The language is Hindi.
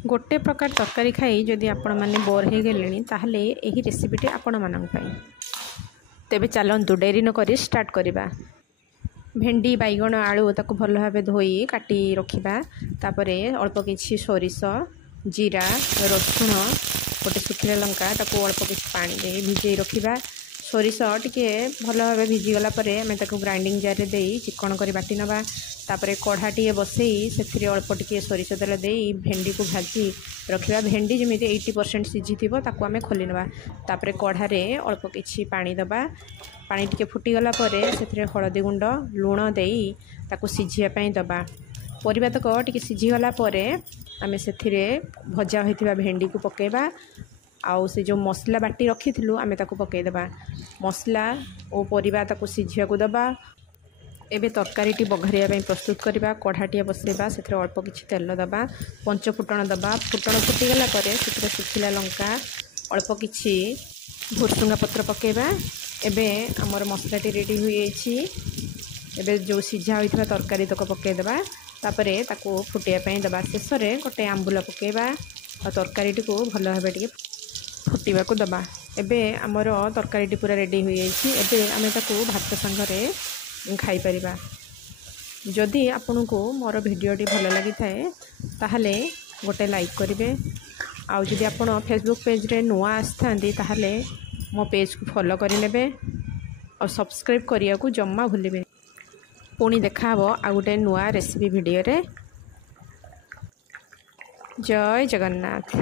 गोटे प्रकार तरकारी खाई जदि आपण मैंने बोर हो गले ताहले यही रेसिपीटी आपण मानक तेबे चलतु डेरी न करी स्टार्ट करवा। भेंडी बैगण आलू ताको भल भाव धोई काटी रखा। तापरे अल्प किछि सोरिष जीरा रसुण गोटे सुखिला लंका ताको अल्प किछि पानी दे भिजई रखा। सोरिष टिके भल भाव भिजिगला आम ग्राइंडिंग जार दे चिकन कर बाटी नवा। तापरे कढ़ाटे बसई से अल्प टिके सोरिष तेल दे भेंडी को भाजी रखा। भेंडी जमी 80% सीझी थी आम खोली नवा। तापरे कढ़ारे अल्प किछि पानी दबा। पानी टिके फुटीगला से हलदी गुंड लुण दे ताको सिझापी दबा। परिबा तक टिके सिझीगला आम से भजा होता भेंडी को पकेबा। आउ से जो मसला बाटी रखी आम ताको पकईदबा। मसला और परिबा ताको सिझिया को दबा। एबे तरकारीटी बघारिया प्रस्तुत करवा। कढ़ाटिया बसैबा से अल्प किछि तेल दबा। पंच फुटण दबा। फुटण फुटीगला से सुखिला लंका अल्प किछि भुसुंगा पत्र पकेबा। एबे आमर मसलाटी रेडी हो जाइछि। एबे जो सिझा होइथिबा तरकारी तक पकईदबा। तापरे ताको फुटिया दबा। शेष में गोटे आंबुल पकेबा और तरकारीटी को भल भाव टिके फुटिबा को दबा। एबे आमर तरकारीटी पूरा रेडी हो जाइछि। एबे आमे ताको भात संगरे खाई परिबा। जदि आपन को मोर भिडियोटी भल लगी थाए ताहले गोटे लाइक करेंगे। आउ जदि आपन फेसबुक पेज रे नुआ आस्थांती ताहले मो पेज को फॉलो करेंगे और सब्सक्राइब करिया को जम्मा भूलिबे। पुणी देखा हबो आ गोटे नुआ रेसिपी भिडियो रे। जय जगन्नाथ।